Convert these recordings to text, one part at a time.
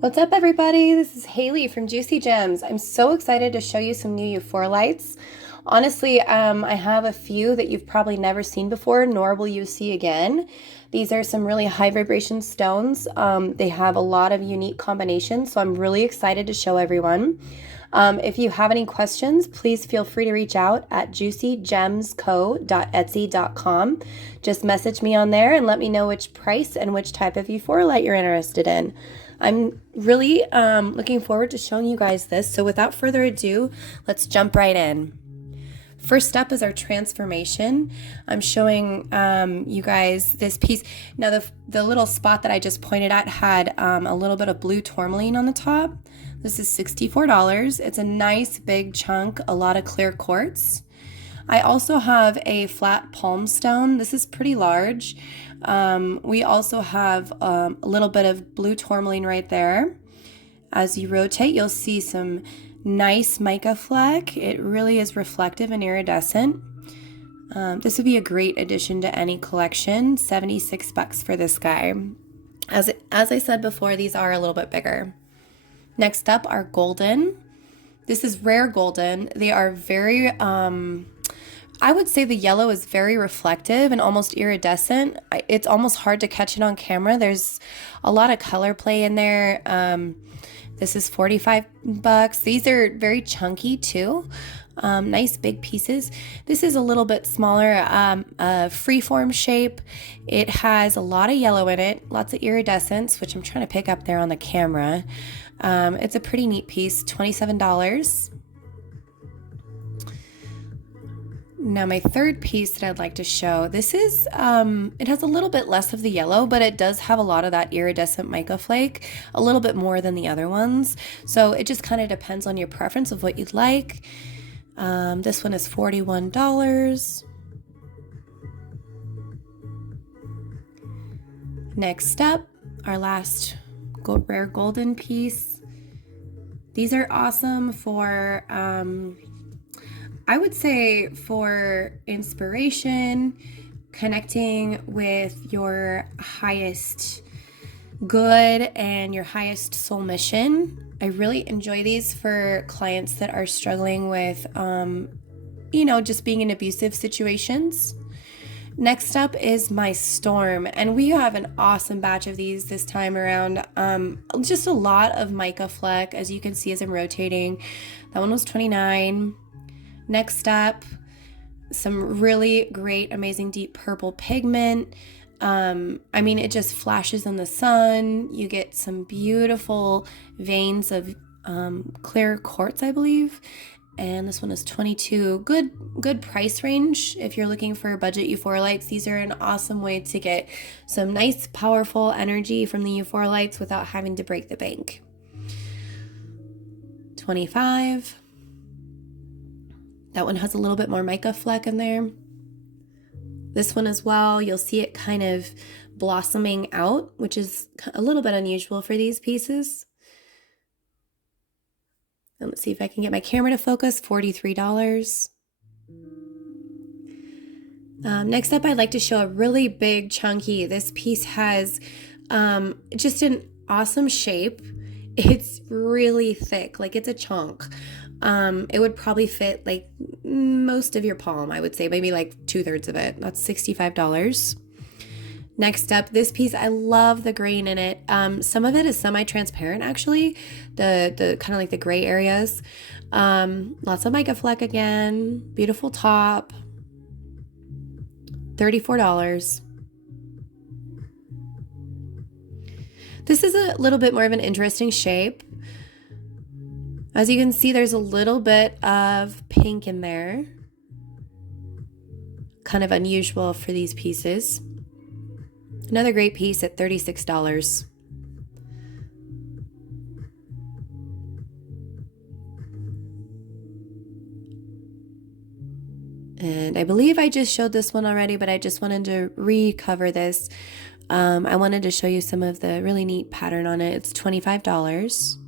What's up, everybody? This is Haley from Juicy Gems. I'm so excited to show you some new Euphoralites. Honestly, I have a few that you've probably never seen before, nor will you see again. These are some really high vibration stones. They have a lot of unique combinations, so I'm really excited to show everyone. If you have any questions, please feel free to reach out at juicygemsco.etsy.com. Just message me on there and let me know which price and which type of Euphoralite you're interested in. I'm really looking forward to showing you guys this. So without further ado, let's jump right in. First up is our transformation. I'm showing you guys this piece. Now the little spot that I just pointed at had a little bit of blue tourmaline on the top. This is $64. It's a nice big chunk, a lot of clear quartz. I also have a flat palm stone. This is pretty large. We also have a little bit of blue tourmaline right there. As you rotate, you'll see some nice mica fleck. It really is reflective and iridescent. This would be a great addition to any collection. $76 for this guy. As I said before, these are a little bit bigger. Next up are golden. This is rare golden. They are very, I would say the yellow is very reflective and almost iridescent. It's almost hard to catch it on camera. There's a lot of color play in there. This is $45. These are very chunky too. Nice big pieces. This is a little bit smaller, freeform shape. It has a lot of yellow in it, lots of iridescence, which I'm trying to pick up there on the camera. It's a pretty neat piece, $27. Now my third piece that I'd like to show, this is, it has a little bit less of the yellow, but it does have a lot of that iridescent mica flake, a little bit more than the other ones. So it just kind of depends on your preference of what you'd like. This one is $41. Next up, our last rare golden piece. These are awesome for, I would say for inspiration, connecting with your highest good and your highest soul mission. I really enjoy these for clients that are struggling with, just being in abusive situations. Next up is my storm, and we have an awesome batch of these this time around. Just a lot of mica fleck, as you can see as I'm rotating. That one was $29. Next up, some really great, amazing deep purple pigment. It just flashes in the sun. You get some beautiful veins of clear quartz, I believe. And this one is $22. Good price range if you're looking for budget Euphoralites. These are an awesome way to get some nice, powerful energy from the Euphoralites without having to break the bank. $25. That one has a little bit more mica fleck in there. This one as well, you'll see it kind of blossoming out, which is a little bit unusual for these pieces. And let's see if I can get my camera to focus, $43. Next up, I'd like to show a really big chunky. This piece has just an awesome shape. It's really thick, like it's a chunk. It would probably fit like most of your palm, I would say, maybe like 2/3 of it. That's $65. Next up, this piece, I love the grain in it. Some of it is semi-transparent, actually, the kind of like the gray areas. Lots of mica fleck again, beautiful top, $34. This is a little bit more of an interesting shape. As you can see, there's a little bit of pink in there. Kind of unusual for these pieces. Another great piece at $36. And I believe I just showed this one already, but I just wanted to recover this. I wanted to show you some of the really neat pattern on it. It's $25.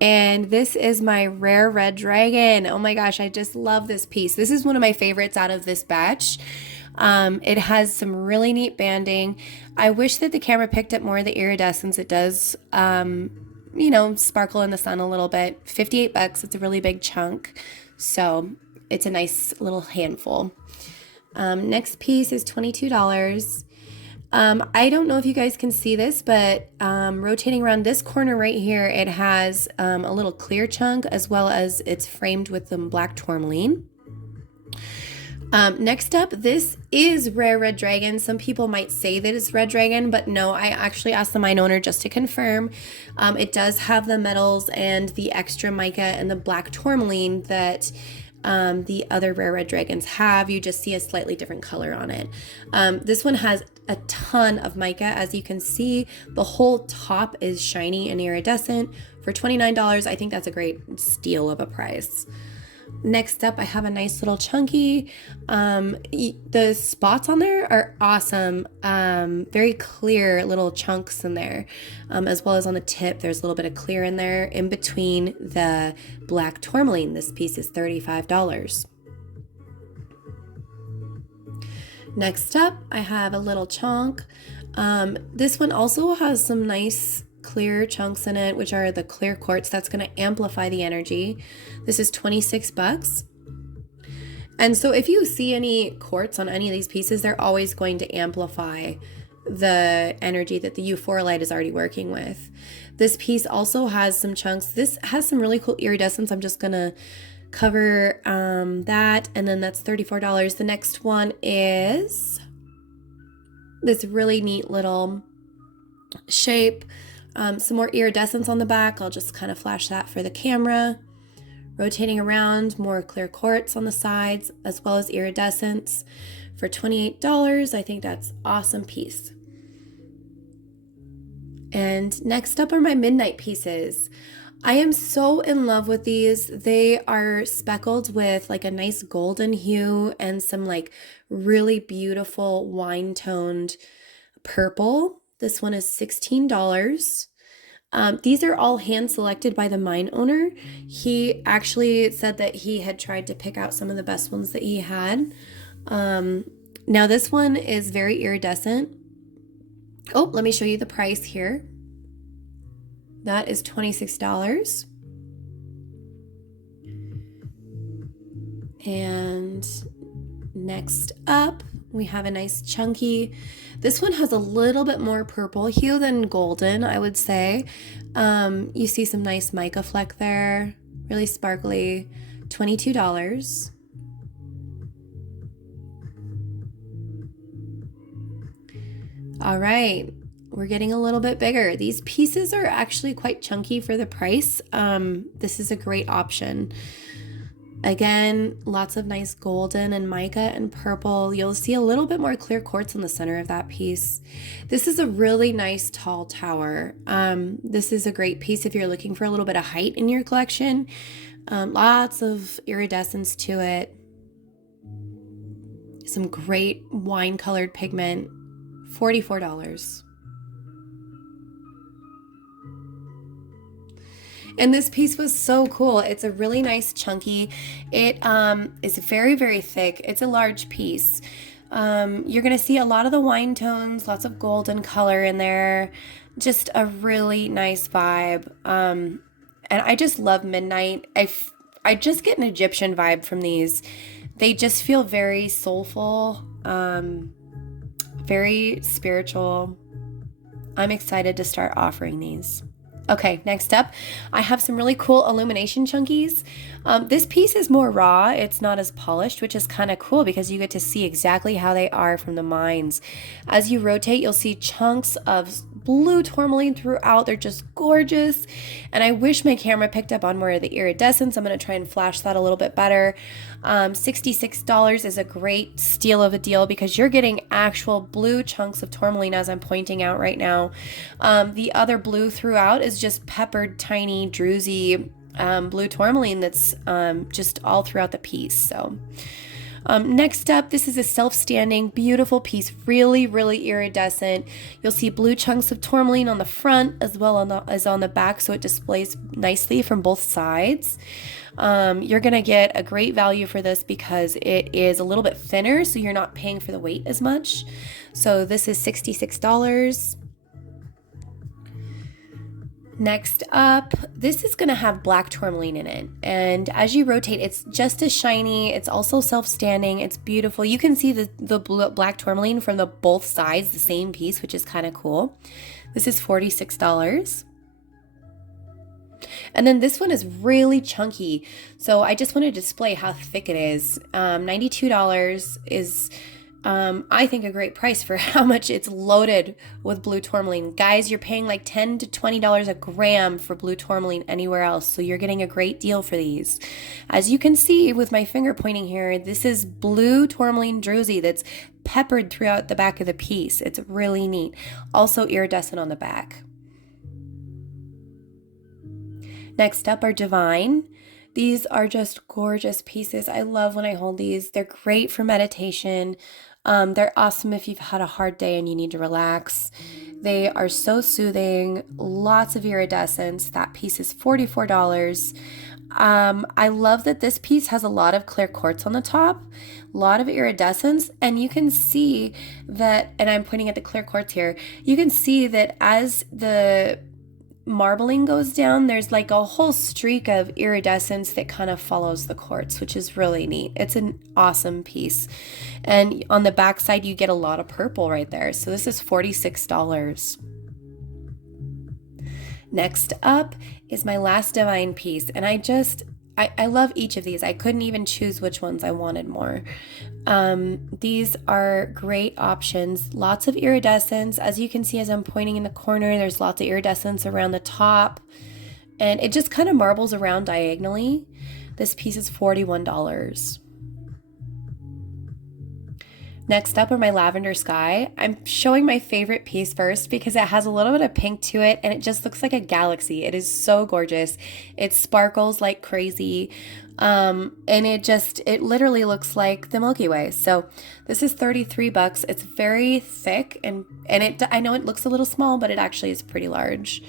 And this is my rare red dragon. Oh my gosh, I just love this piece. This is one of my favorites out of this batch. It has some really neat banding. I wish that the camera picked up more of the iridescence. It does, you know, sparkle in the sun a little bit. 58 bucks. It's a really big chunk. So it's a nice little handful. Next piece is $22. I don't know if you guys can see this, but rotating around this corner right here, it has a little clear chunk, as well as it's framed with the black tourmaline. Next up, this is rare red dragon. Some people might say that it's red dragon, but no, I actually asked the mine owner just to confirm. It does have the metals and the extra mica and the black tourmaline that the other rare red dragons have. You just see a slightly different color on it. This one has a ton of mica. As you can see, the whole top is shiny and iridescent. For $29, I think that's a great steal of a price. Next up, I have a nice little chunky. The spots on there are awesome. Very clear little chunks in there, as well as on the tip. There's a little bit of clear in there in between the black tourmaline. This piece is $35. Next up, I have a little chunk. This one also has some nice clear chunks in it, which are the clear quartz. That's going to amplify the energy. This is 26 bucks. And so if you see any quartz on any of these pieces, they're always going to amplify the energy that the Euphoralite is already working with. This piece also has some chunks. This has some really cool iridescence. I'm just going to cover that, and then that's $34. The next one is this really neat little shape. Some more iridescence on the back. I'll just kind of flash that for the camera. Rotating around, more clear quartz on the sides, as well as iridescence. For $28, I think that's an awesome piece. And next up are my midnight pieces. I am so in love with these. They are speckled with like a nice golden hue and some like really beautiful wine-toned purple. This one is $16. These are all hand selected by the mine owner. He actually said that he had tried to pick out some of the best ones that he had. Now this one is very iridescent. Oh, let me show you the price here. That is $26. And next up, we have a nice chunky. This one has a little bit more purple hue than golden, I would say. You see some nice mica fleck there, really sparkly. $22. All right, we're getting a little bit bigger. These pieces are actually quite chunky for the price. This is a great option. Again, lots of nice golden and mica and purple. You'll see a little bit more clear quartz in the center of that piece. This is a really nice tall tower. This is a great piece if you're looking for a little bit of height in your collection. Lots of iridescence to it. Some great wine-colored pigment. $44. And this piece was so cool. It's a really nice chunky. It is very, very thick. It's a large piece. You're going to see a lot of the wine tones, lots of golden color in there. Just a really nice vibe. And I just love midnight. I just get an Egyptian vibe from these. They just feel very soulful, very spiritual. I'm excited to start offering these. Okay, next up, I have some really cool illumination chunkies. This piece is more raw. It's not as polished, which is kind of cool because you get to see exactly how they are from the mines. As you rotate, you'll see chunks of blue tourmaline throughout. They're just gorgeous. And I wish my camera picked up on more of the iridescence. I'm going to try and flash that a little bit better. $66 is a great steal of a deal because you're getting actual blue chunks of tourmaline, as I'm pointing out right now. The other blue throughout is just peppered, tiny, druzy blue tourmaline that's just all throughout the piece. So Next up, this is a self-standing, beautiful piece, really, really iridescent. You'll see blue chunks of tourmaline on the front as well as on the back, so it displays nicely from both sides. You're going to get a great value for this because it is a little bit thinner, so you're not paying for the weight as much. So this is $66. Next up, this is going to have black tourmaline in it, and as you rotate, it's just as shiny. It's also self-standing. It's beautiful. You can see the black tourmaline from the both sides, the same piece, which is kind of cool. This is $46. And then this one is really chunky, so I just want to display how thick it is. $92 is I think a great price for how much it's loaded with blue tourmaline. Guys, you're paying like $10 to $20 a gram for blue tourmaline anywhere else, so you're getting a great deal for these. As you can see with my finger pointing here, this is blue tourmaline druzy that's peppered throughout the back of the piece. It's really neat. Also iridescent on the back. Next up are divine. These are just gorgeous pieces. I love when I hold these. They're great for meditation. They're awesome if you've had a hard day and you need to relax. They are so soothing. Lots of iridescence. That piece is $44. I love that this piece has a lot of clear quartz on the top, a lot of iridescence, and you can see that, and I'm pointing at the clear quartz here, you can see that as the marbling goes down, there's like a whole streak of iridescence that kind of follows the quartz, which is really neat. It's an awesome piece. And on the back side, you get a lot of purple right there. So this is $46. Next up is my last divine piece. And I love each of these. I couldn't even choose which ones I wanted more. These are great options. Lots of iridescence. As you can see, as I'm pointing in the corner, there's lots of iridescence around the top. And it just kind of marbles around diagonally. This piece is $41. Next up are my Lavender Sky. I'm showing my favorite piece first because it has a little bit of pink to it and it just looks like a galaxy. It is so gorgeous. It sparkles like crazy. And it literally looks like the Milky Way. So this is $33. It's very thick and I know it looks a little small, but it actually is pretty large.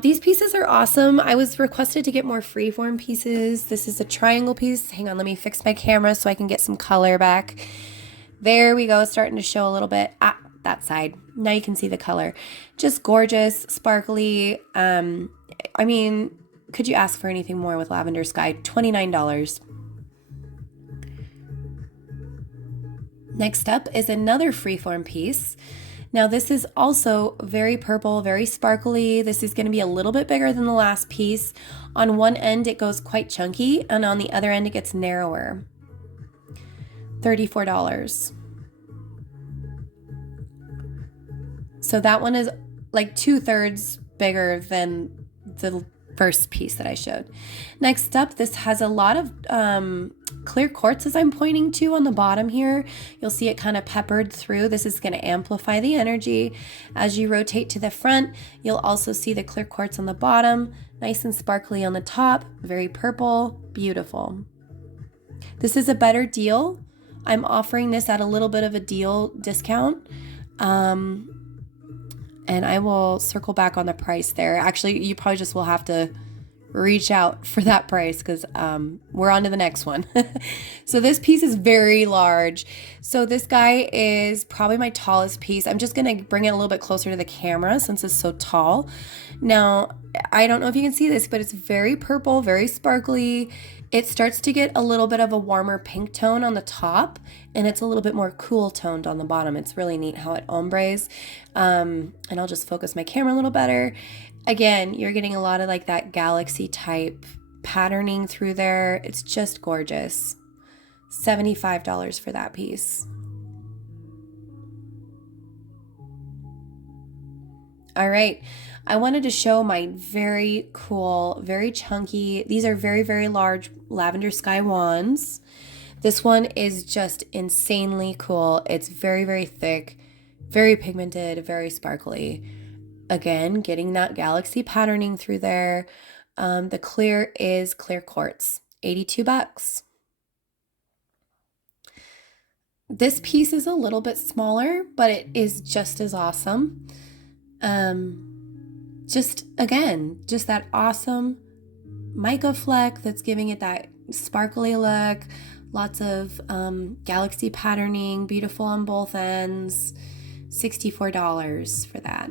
These pieces are awesome. I was requested to get more freeform pieces. This is a triangle piece. Hang on, let me fix my camera so I can get some color back. There we go, starting to show a little bit. That side. Now you can see the color. Just gorgeous, sparkly. I mean, could you ask for anything more with Lavender Sky? $29. Next up is another freeform piece. Now this is also very purple, very sparkly. This is going to be a little bit bigger than the last piece. On one end it goes quite chunky, and on the other end it gets narrower. $34. So that one is like 2/3 bigger than the first piece that I showed. Next up, this has a lot of clear quartz as I'm pointing to on the bottom here. You'll see it kind of peppered through. This is going to amplify the energy. As you rotate to the front, you'll also see the clear quartz on the bottom, nice and sparkly on the top, very purple, beautiful. This is a better deal. I'm offering this at a little bit of a deal discount. And I will circle back on the price there. Actually, you probably just will have to reach out for that price because we're on to the next one. So this piece is very large. So this guy is probably my tallest piece. I'm just going to bring it a little bit closer to the camera since it's so tall. Now, I don't know if you can see this, but it's very purple, very sparkly. It starts to get a little bit of a warmer pink tone on the top, and it's a little bit more cool toned on the bottom. It's really neat how it ombres. And I'll just focus my camera a little better. Again, you're getting a lot of like that galaxy type patterning through there. It's just gorgeous. $75 for that piece. All right. I wanted to show my very cool, very chunky, these are very, very large Lavender Sky wands. This one is just insanely cool. It's very, very thick, very pigmented, very sparkly. Again, getting that galaxy patterning through there. The clear is clear quartz, $82. This piece is a little bit smaller, but it is just as awesome. Just again, just that awesome mica fleck that's giving it that sparkly look. Lots of galaxy patterning, beautiful on both ends. $64 for that.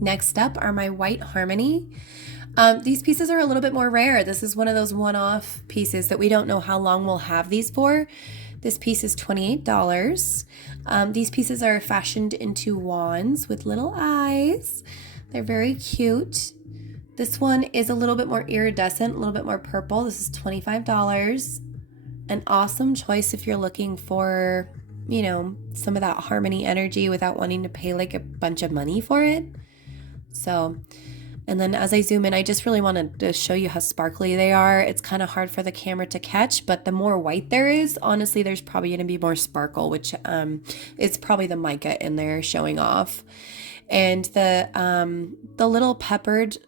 Next up are my white harmony. These pieces are a little bit more rare. This is one of those one-off pieces that we don't know how long we'll have these for. This piece is $28. These pieces are fashioned into wands with little eyes. They're very cute. This one is a little bit more iridescent, a little bit more purple. This is $25. An awesome choice if you're looking for, you know, some of that harmony energy without wanting to pay like a bunch of money for it. So, and then as I zoom in, I just really wanted to show you how sparkly they are. It's kind of hard for the camera to catch, but the more white there is, honestly, there's probably going to be more sparkle, which it's probably the mica in there showing off. And the little peppered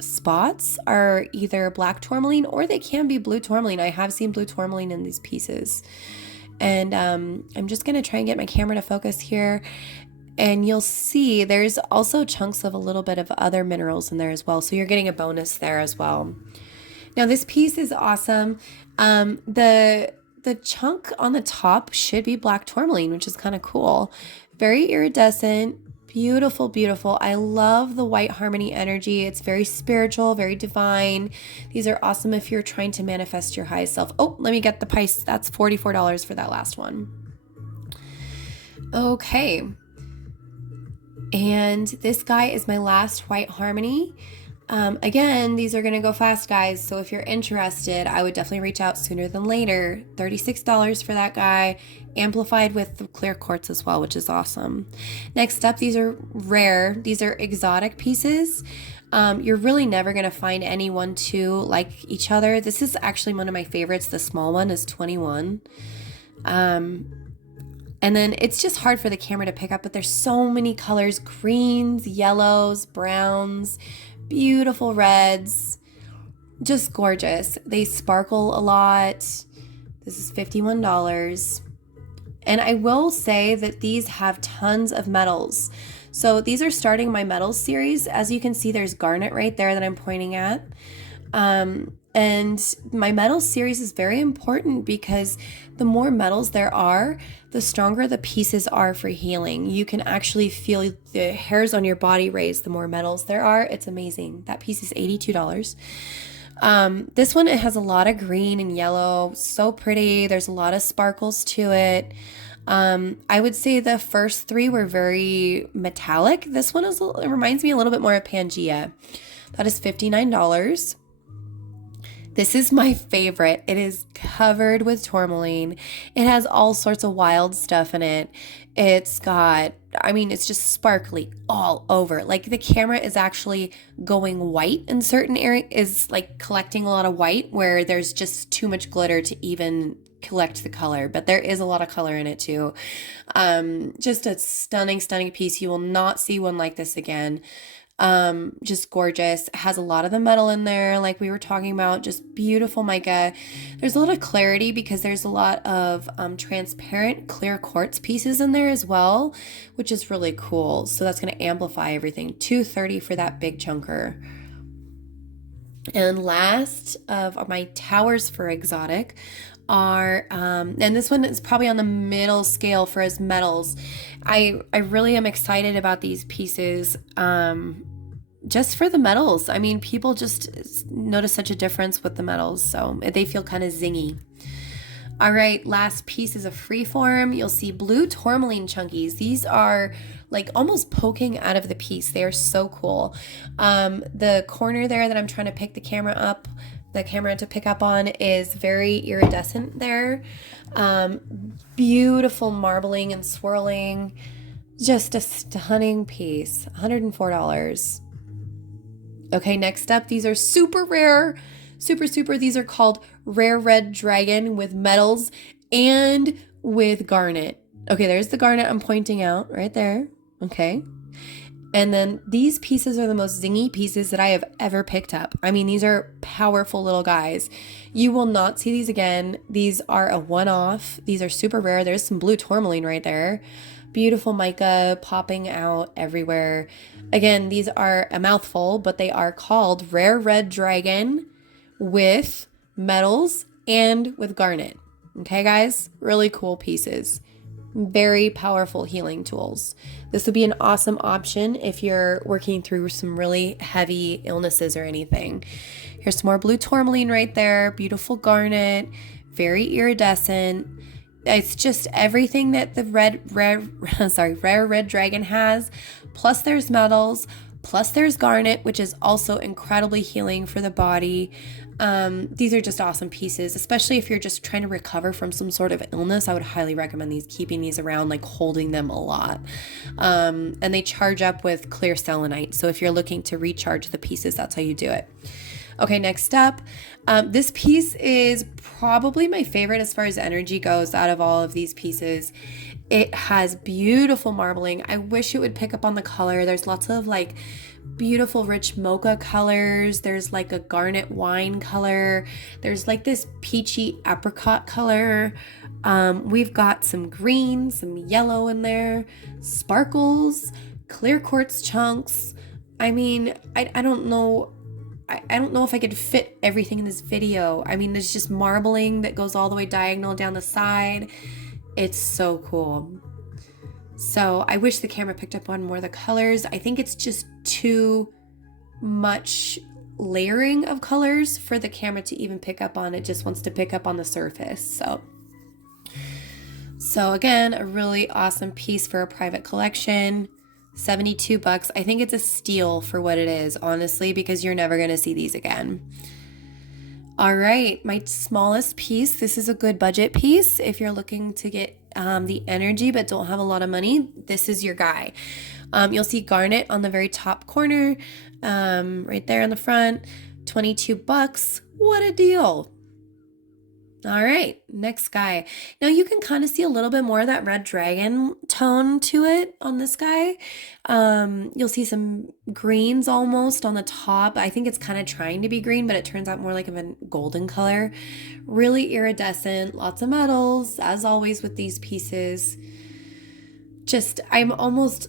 spots are either black tourmaline or they can be blue tourmaline. I have seen blue tourmaline in these pieces. And I'm just going to try and get my camera to focus here. And you'll see there's also chunks of a little bit of other minerals in there as well. So you're getting a bonus there as well. Now this piece is awesome. The chunk on the top should be black tourmaline, which is kind of cool. Very iridescent, beautiful, beautiful. I love the white harmony energy. It's very spiritual, very divine. These are awesome if you're trying to manifest your highest self. Oh, let me get the price. That's $44 for that last one. Okay. And this guy is my last white harmony. Again, these are going to go fast, guys. So if you're interested, I would definitely reach out sooner than later. $36 for that guy, amplified with the clear quartz as well, which is awesome. Next up, these are rare. These are exotic pieces. You're really never going to find any 1-2 like each other. This is actually one of my favorites. The small one is $21. And then it's just hard for the camera to pick up, but there's so many colors: greens, yellows, browns, beautiful reds, just gorgeous. They sparkle a lot. This is $51. And I will say that these have tons of metals. So these are starting my metals series. As you can see, there's garnet right there that I'm pointing at. And my metals series is very important because the more metals there are, the stronger the pieces are for healing. You can actually feel the hairs on your body raise the more metals there are. It's amazing. That piece is $82. This one, it has a lot of green and yellow. So pretty. There's a lot of sparkles to it. I would say the first three were very metallic. This one it reminds me a little bit more of Pangea. That is $59. This is my favorite. It is covered with tourmaline. It has all sorts of wild stuff in it. It's got, it's just sparkly all over. Like the camera is actually going white in certain areas, is like collecting a lot of white where there's just too much glitter to even collect the color, but there is a lot of color in it too. Just a stunning, stunning piece. You will not see one like this again. Just gorgeous. It has a lot of the metal in there, like we were talking about, just beautiful mica. There's a lot of clarity because there's a lot of transparent clear quartz pieces in there as well, which is really cool. So that's going to amplify everything. $230 for that big chunker. And last of my towers for exotic are, and this one is probably on the middle scale for as metals. I really am excited about these pieces, just for the metals. People just notice such a difference with the metals, so they feel kind of zingy. All right, last piece is a freeform. You'll see blue tourmaline chunkies. These are like almost poking out of the piece. They are so cool. The corner there that I'm trying to pick the camera to pick up on is very iridescent there. Beautiful marbling and swirling. Just a stunning piece. $104. Okay, next up, these are super rare. Super. These are called Rare Red Dragon with metals and with garnet. Okay, there's the garnet I'm pointing out right there. Okay. And then these pieces are the most zingy pieces that I have ever picked up. I mean, these are powerful little guys. You will not see these again. These are a one-off. These are super rare. There's some blue tourmaline right there. Beautiful mica popping out everywhere. Again, these are a mouthful, but they are called Rare Red Dragon with metals and with garnet. Okay, guys? Really cool pieces. Very powerful healing tools. This would be an awesome option if you're working through some really heavy illnesses or anything. Here's some more blue tourmaline right there. Beautiful garnet. Very iridescent. It's just everything that the rare red dragon has. Plus there's metals. Plus there's garnet, which is also incredibly healing for the body. These are just awesome pieces, especially if you're just trying to recover from some sort of illness. I would highly recommend keeping these around, like holding them a lot. And they charge up with clear selenite. So if you're looking to recharge the pieces, that's how you do it. Okay, next up, this piece is probably my favorite as far as energy goes out of all of these pieces. It has beautiful marbling. I wish it would pick up on the color. There's lots of like beautiful rich mocha colors. There's like a garnet wine color. There's like this peachy apricot color. We've got some green, some yellow in there, sparkles, clear quartz chunks. I mean, I don't know. I don't know if I could fit everything in this video. I mean, there's just marbling that goes all the way diagonal down the side. It's so cool. So I wish the camera picked up on more of the colors. I think it's just too much layering of colors for the camera to even pick up on. It just wants to pick up on the surface. So again, a really awesome piece for a private collection. $72. I think it's a steal for what it is, honestly, because you're never going to see these again. All right, my smallest piece. This is a good budget piece. If you're looking to get the energy but don't have a lot of money, this is your guy. You'll see garnet on the very top corner, right there in the front. $22. What a deal. All right, next guy. Now you can kind of see a little bit more of that red dragon tone to it on this guy. You'll see some greens almost on the top. I think it's kind of trying to be green, but it turns out more like a golden color. Really iridescent, lots of metals, as always with these pieces. Just, I'm almost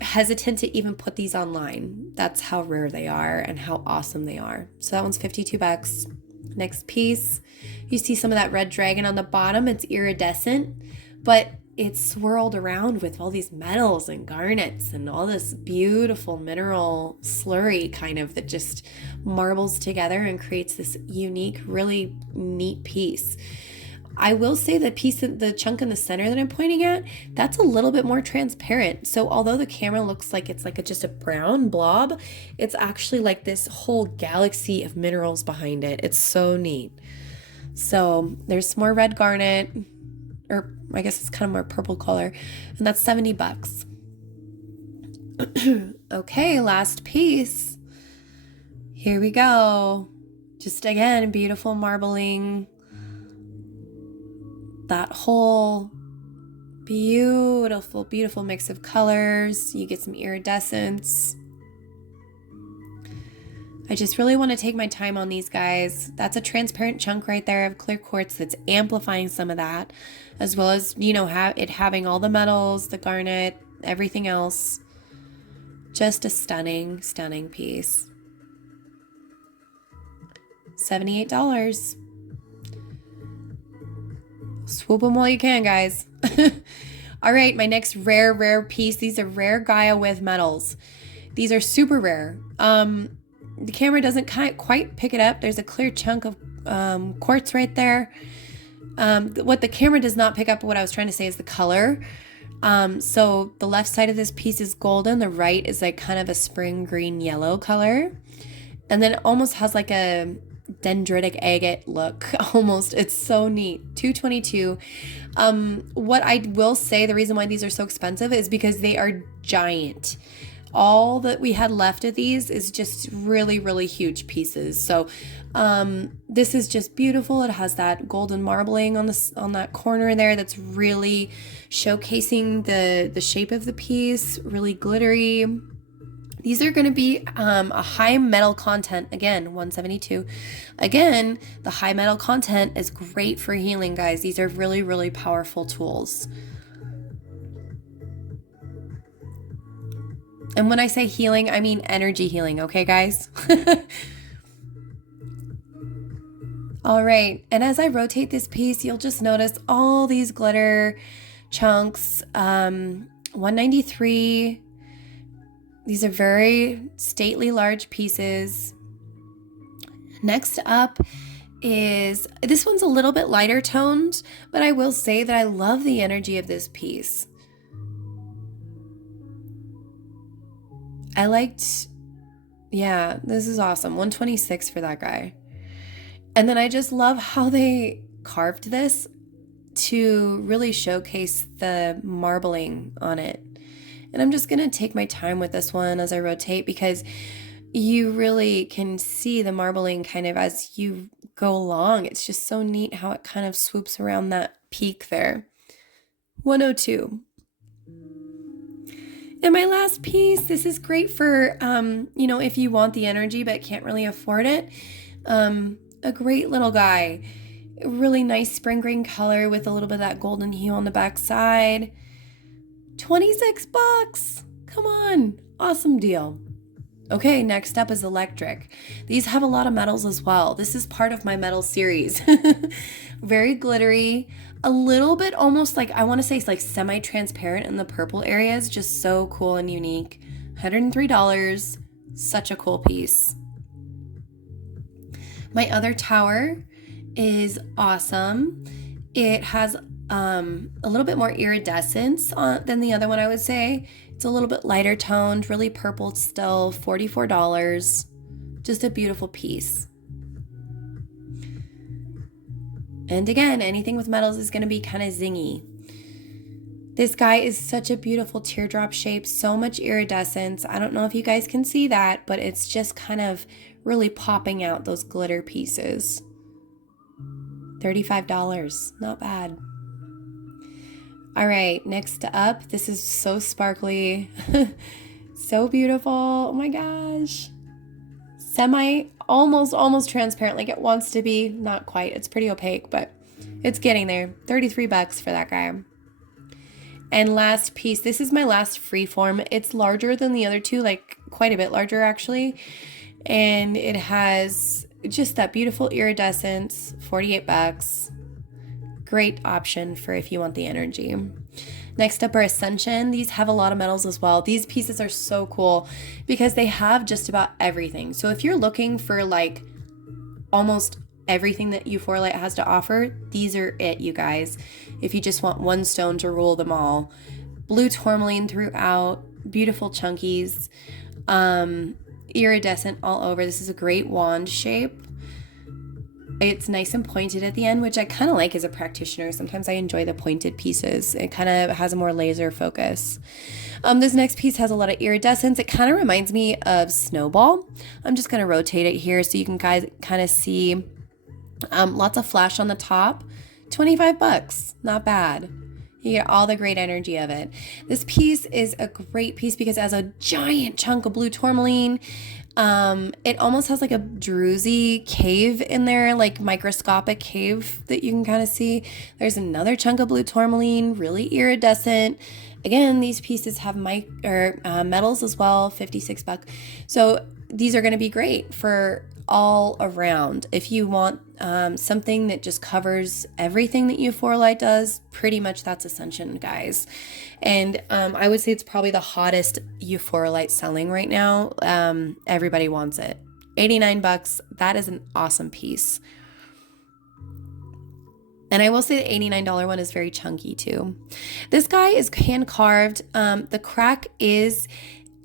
hesitant to even put these online. That's how rare they are and how awesome they are. So that one's $52. Next piece, you see some of that red dragon on the bottom. It's iridescent, but it's swirled around with all these metals and garnets and all this beautiful mineral slurry kind of that just marbles together and creates this unique, really neat piece. I will say the chunk in the center that I'm pointing at, that's a little bit more transparent. So although the camera looks like it's like just a brown blob, it's actually like this whole galaxy of minerals behind it. It's so neat. So there's some more red garnet, or I guess it's kind of more purple color, and that's $70. Okay, last piece. Here we go. Just again, beautiful marbling. That whole beautiful, beautiful mix of colors. You get some iridescence. I just really want to take my time on these guys. That's a transparent chunk right there of clear quartz that's amplifying some of that, as well as, you know, having all the metals, the garnet, everything else. Just a stunning, stunning piece. $78. Swoop them while you can, guys. All right, my next rare piece. These are rare Gaia with metals. These are super rare. The camera doesn't quite pick it up. There's a clear chunk of quartz right there. What the camera does not pick up, what I was trying to say, is the color. So the left side of this piece is golden. The right is like kind of a spring green yellow color. And then it almost has like a dendritic agate look almost. It's so neat. $222. What I will say, the reason why these are so expensive is because they are giant. all that we had left of these is just really, really huge pieces. So this is just beautiful. It has that golden marbling on that corner there that's really showcasing the shape of the piece, really glittery. These are going to be a high metal content, again, 172. Again, the high metal content is great for healing, guys. These are really, really powerful tools. And when I say healing, I mean energy healing, okay, guys? All right, and as I rotate this piece, you'll just notice all these glitter chunks. 193. These are very stately large pieces. Next up is, this one's a little bit lighter toned, but I will say that I love the energy of this piece. I liked, yeah, this is awesome. 126 for that guy. And then I just love how they carved this to really showcase the marbling on it. And I'm just going to take my time with this one as I rotate, because you really can see the marbling kind of as you go along. It's just so neat how it kind of swoops around that peak there. 102. And my last piece, this is great for, if you want the energy but can't really afford it. A great little guy. Really nice spring green color with a little bit of that golden hue on the back side. $26. Come on. Awesome deal. Okay, next up is electric. These have a lot of metals as well. This is part of my metal series. Very glittery. A little bit almost like, I want to say it's like semi-transparent in the purple areas. Just so cool and unique. $103. Such a cool piece. My other tower is awesome. It has a little bit more iridescence than the other one, I would say. It's a little bit lighter toned, really purple still, $44. Just a beautiful piece. And again, anything with metals is going to be kind of zingy. This guy is such a beautiful teardrop shape, so much iridescence. I don't know if you guys can see that, but it's just kind of really popping out those glitter pieces. $35, not bad. All right, next up, this is so sparkly, so beautiful. Oh my gosh. Almost transparent, like it wants to be, not quite. It's pretty opaque, but it's getting there. $33 for that guy. And last piece, this is my last freeform. It's larger than the other two, like quite a bit larger actually. And it has just that beautiful iridescence, $48. Great option for if you want the energy. Next up are Ascension. These have a lot of metals as well. These pieces are so cool because they have just about everything. So if you're looking for like almost everything that Euphoralite has to offer, these are it, you guys. If you just want one stone to rule them all. Blue tourmaline throughout, beautiful chunkies, iridescent all over. This is a great wand shape. It's nice and pointed at the end, which I kind of like as a practitioner. Sometimes I enjoy the pointed pieces. It kind of has a more laser focus. This next piece has a lot of iridescence. It kind of reminds me of Snowball. I'm just going to rotate it here so you can guys kind of see lots of flash on the top. $25, not bad. You get all the great energy of it. This piece is a great piece because it has a giant chunk of blue tourmaline. It almost has like a druzy cave in there, like microscopic cave that you can kind of see. There's another chunk of blue tourmaline, really iridescent. Again, these pieces have metals as well, $56. So these are going to be great for all around. If you want something that just covers everything that Euphoralite does, pretty much that's Ascension, guys. And I would say it's probably the hottest Euphoralite selling right now. Everybody wants it. $89. That is an awesome piece. And I will say the $89 one is very chunky too. This guy is hand carved. The crack is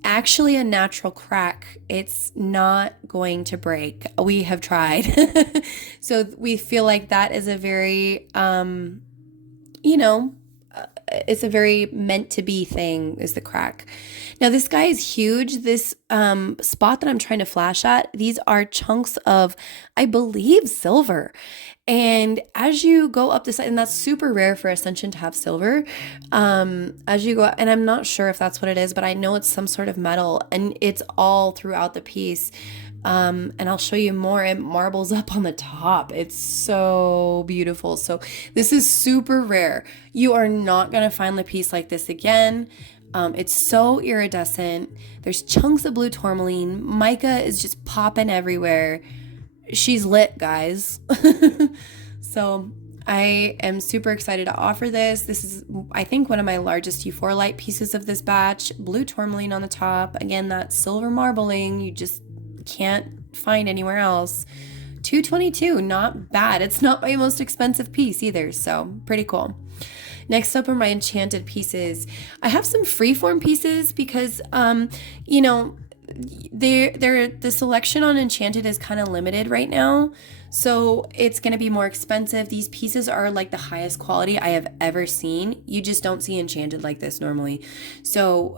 actually a natural crack. It's not going to break. We have tried. So we feel like that is a very, it's a very meant to be thing is the crack. Now this guy is huge. This spot that I'm trying to flash at, these are chunks of, I believe, silver. And as you go up the side, and that's super rare for Ascension to have silver, as you go, and I'm not sure if that's what it is, but I know it's some sort of metal, and it's all throughout the piece. And I'll show you more. It marbles up on the top. It's so beautiful. So this is super rare. You are not going to find a piece like this again. It's so iridescent. There's chunks of blue tourmaline. Mica is just popping everywhere. She's lit, guys. So I am super excited to offer this. This is, I think, one of my largest Euphoralite pieces of this batch. Blue tourmaline on the top. Again, that silver marbling. You just can't find anywhere else. $222, not bad. It's not my most expensive piece either, so pretty cool. Next up are my Enchanted pieces. I have some freeform pieces because you know, the selection on Enchanted is kind of limited right now, so it's going to be more expensive. These pieces are like the highest quality I have ever seen. You just don't see Enchanted like this normally, so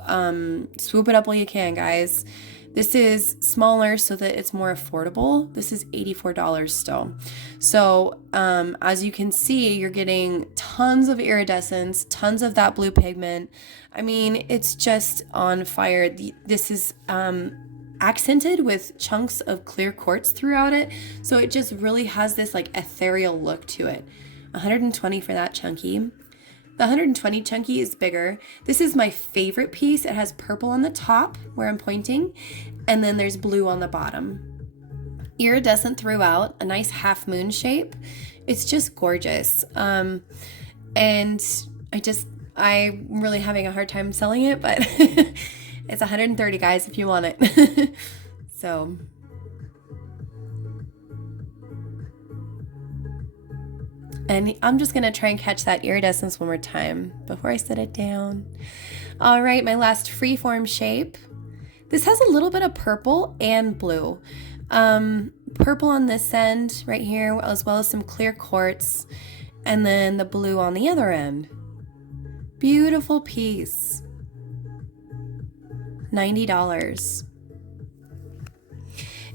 swoop it up while you can, guys. This is smaller so that it's more affordable. This is $84 still. So as you can see, you're getting tons of iridescence, tons of that blue pigment. I mean, it's just on fire. This is accented with chunks of clear quartz throughout it. So it just really has this like ethereal look to it. $120 for that chunky. The 120 chunky is bigger. This is my favorite piece. It has purple on the top where I'm pointing, and then there's blue on the bottom. Iridescent throughout, a nice half moon shape. It's just gorgeous. And I'm really having a hard time selling it, but it's 130, guys, if you want it. So and I'm just going to try and catch that iridescence one more time before I set it down. All right, my last freeform shape. This has a little bit of purple and blue. Purple on this end right here, as well as some clear quartz, and then the blue on the other end. Beautiful piece. $90.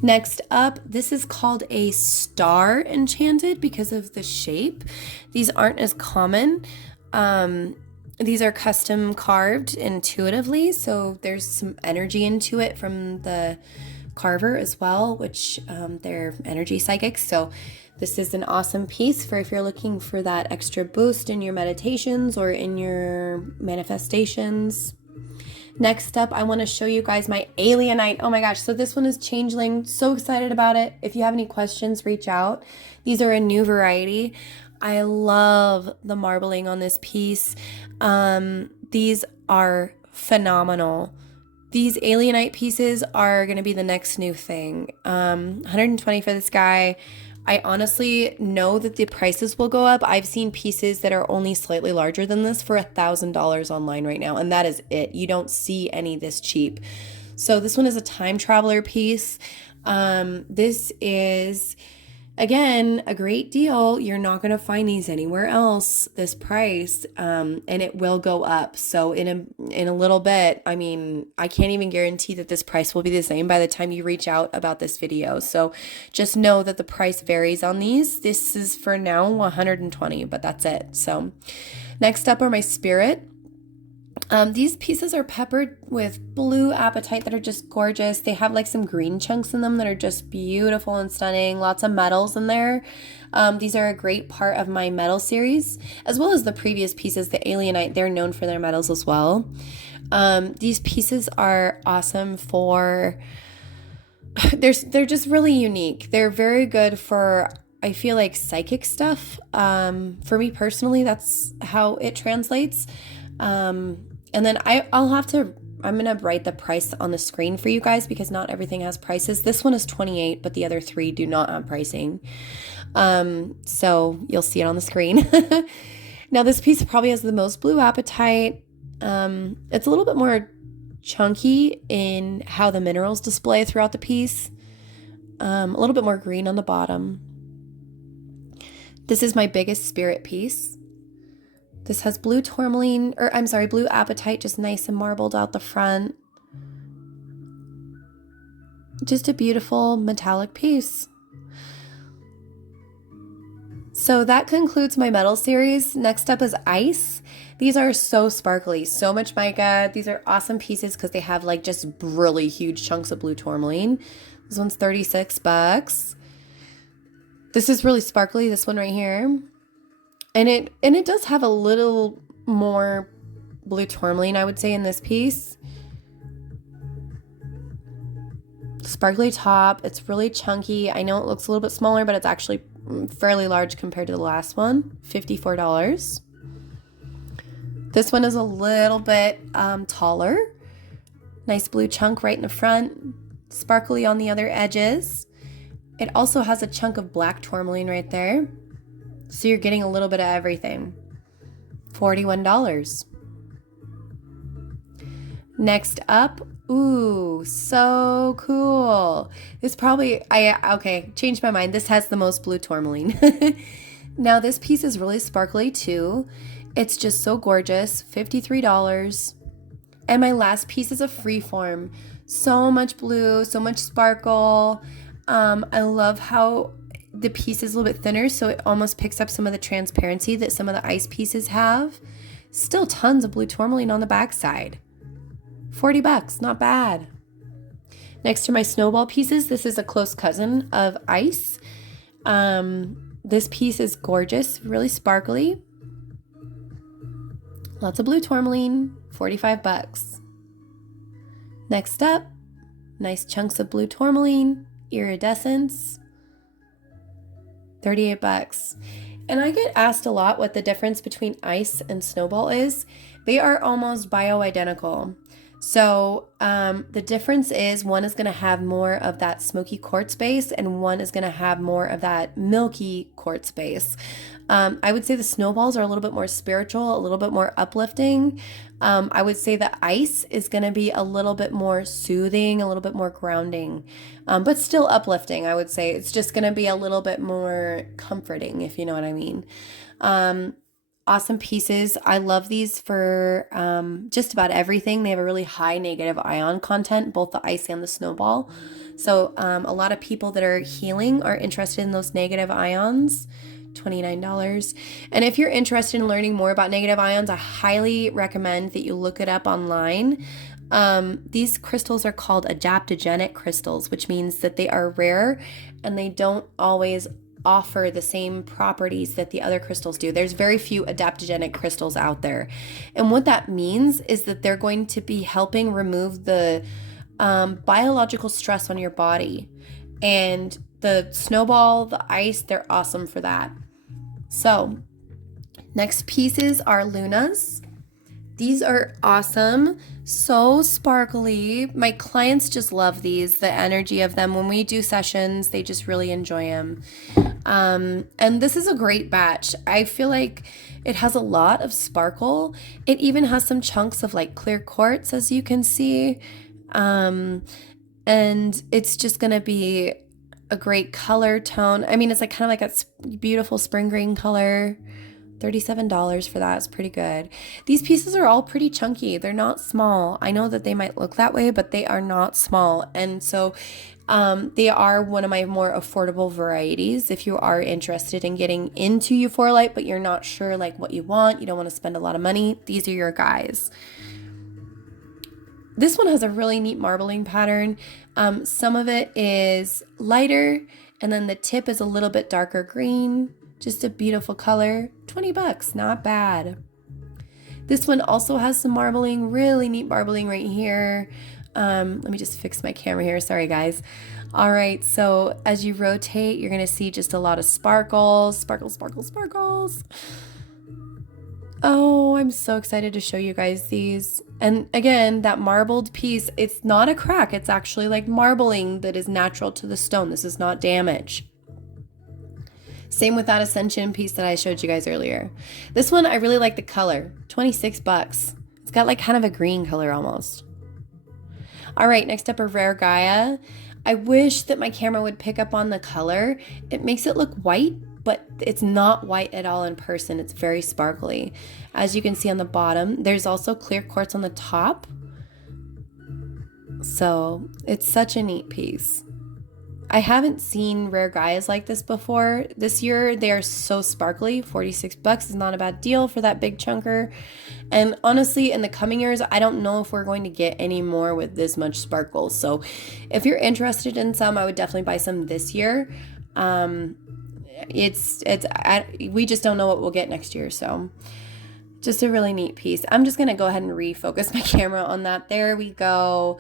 Next up, this is called a star Enchanted because of the shape. These aren't as common. These are custom carved intuitively, so there's some energy into it from the carver as well, which they're energy psychics. So this is an awesome piece for if you're looking for that extra boost in your meditations or in your manifestations. Next up, I want to show you guys my Alienite. Oh my gosh, so this one is changeling. So excited about it. If you have any questions, reach out. These are a new variety. I love the marbling on this piece. These are phenomenal. These Alienite pieces are going to be the next new thing. 120 for this guy. I honestly know that the prices will go up. I've seen pieces that are only slightly larger than this for $1,000 online right now, and that is it. You don't see any this cheap. So this one is a time traveler piece. This is, again, a great deal. You're not going to find these anywhere else, this price, and it will go up. So in a little bit, I mean, I can't even guarantee that this price will be the same by the time you reach out about this video. So just know that the price varies on these. This is for now 120, but that's it. So next up are my spirit. These pieces are peppered with blue apatite that are just gorgeous. They have like some green chunks in them that are just beautiful and stunning. Lots of metals in there. These are a great part of my metal series, as well as the previous pieces, the Alienite. They're known for their metals as well. These pieces are awesome for, they're just really unique. They're very good for, I feel like, psychic stuff. For me personally, that's how it translates. And then I'm going to write the price on the screen for you guys because not everything has prices. This one is $28, but the other three do not have pricing. So you'll see it on the screen. Now this piece probably has the most blue apatite. It's a little bit more chunky in how the minerals display throughout the piece. A little bit more green on the bottom. This is my biggest spirit piece. This has blue tourmaline, or I'm sorry, blue apatite, just nice and marbled out the front. Just a beautiful metallic piece. So that concludes my metal series. Next up is ice. These are so sparkly, so much mica. These are awesome pieces because they have like just really huge chunks of blue tourmaline. This one's $36. This is really sparkly, this one right here. And it does have a little more blue tourmaline, I would say, in this piece. Sparkly top. It's really chunky. I know it looks a little bit smaller, but it's actually fairly large compared to the last one. $54. This one is a little bit taller. Nice blue chunk right in the front. Sparkly on the other edges. It also has a chunk of black tourmaline right there. So you're getting a little bit of everything. $41. Next up, ooh, so cool. This probably, okay, changed my mind. This has the most blue tourmaline. Now this piece is really sparkly too. It's just so gorgeous, $53. And my last piece is a freeform. So much blue, so much sparkle. I love how the piece is a little bit thinner, so it almost picks up some of the transparency that some of the ice pieces have. Still tons of blue tourmaline on the back side. $40, not bad. Next to my snowball pieces, this is a close cousin of ice. This piece is gorgeous, really sparkly. Lots of blue tourmaline, $45. Next up, nice chunks of blue tourmaline, iridescence, $38. And I get asked a lot what the difference between ice and snowball is. They are almost bioidentical. So the difference is one is going to have more of that smoky quartz base and one is going to have more of that milky quartz base. I would say the snowballs are a little bit more spiritual, a little bit more uplifting. I would say the ice is going to be a little bit more soothing, a little bit more grounding, but still uplifting. I would say it's just going to be a little bit more comforting, if you know what I mean. Awesome pieces. I love these for just about everything. They have a really high negative ion content, both the ice and the snowball. So a lot of people that are healing are interested in those negative ions. $29. And if you're interested in learning more about negative ions, I highly recommend that you look it up online. These crystals are called adaptogenic crystals, which means that they are rare and they don't always offer the same properties that the other crystals do. There's very few adaptogenic crystals out there. And what that means is that they're going to be helping remove the biological stress on your body. And the snowball, the ice, they're awesome for that. So next pieces are lunas. These are awesome, so sparkly. My clients just love these, the energy of them. When we do sessions, they just really enjoy them. And this is a great batch. I feel like it has a lot of sparkle. It even has some chunks of like clear quartz, as you can see. And it's just going to be a great color tone. I mean, it's like kind of like a beautiful spring green color. $37 for that is pretty good. These pieces are all pretty chunky. They're not small. I know that they might look that way, but they are not small. And so they are one of my more affordable varieties. If you are interested in getting into Euphoralite, but you're not sure like what you want, you don't want to spend a lot of money, these are your guys. This one has a really neat marbling pattern. Some of it is lighter, and then the tip is a little bit darker green. Just a beautiful color. $20, not bad. This one also has some marbling, really neat marbling right here. Let me just fix my camera here. Sorry, guys. All right, so as you rotate, you're going to see just a lot of sparkles, sparkles, sparkles, sparkles. Oh, I'm so excited to show you guys these. And again, that marbled piece, it's not a crack. It's actually like marbling that is natural to the stone. This is not damage. Same with that Ascension piece that I showed you guys earlier. This one, I really like the color. $26. It's got like kind of a green color almost. All right, next up are Rare Gaia. I wish that my camera would pick up on the color. It makes it look white, but it's not white at all in person. It's very sparkly. As you can see on the bottom, there's also clear quartz on the top. So it's such a neat piece. I haven't seen rare Gaias like this before. This year, they are so sparkly. $46 is not a bad deal for that big chunker. And honestly, in the coming years, I don't know if we're going to get any more with this much sparkle. So if you're interested in some, I would definitely buy some this year. We just don't know what we'll get next year. So just a really neat piece. I'm just going to go ahead and refocus my camera on that. There we go.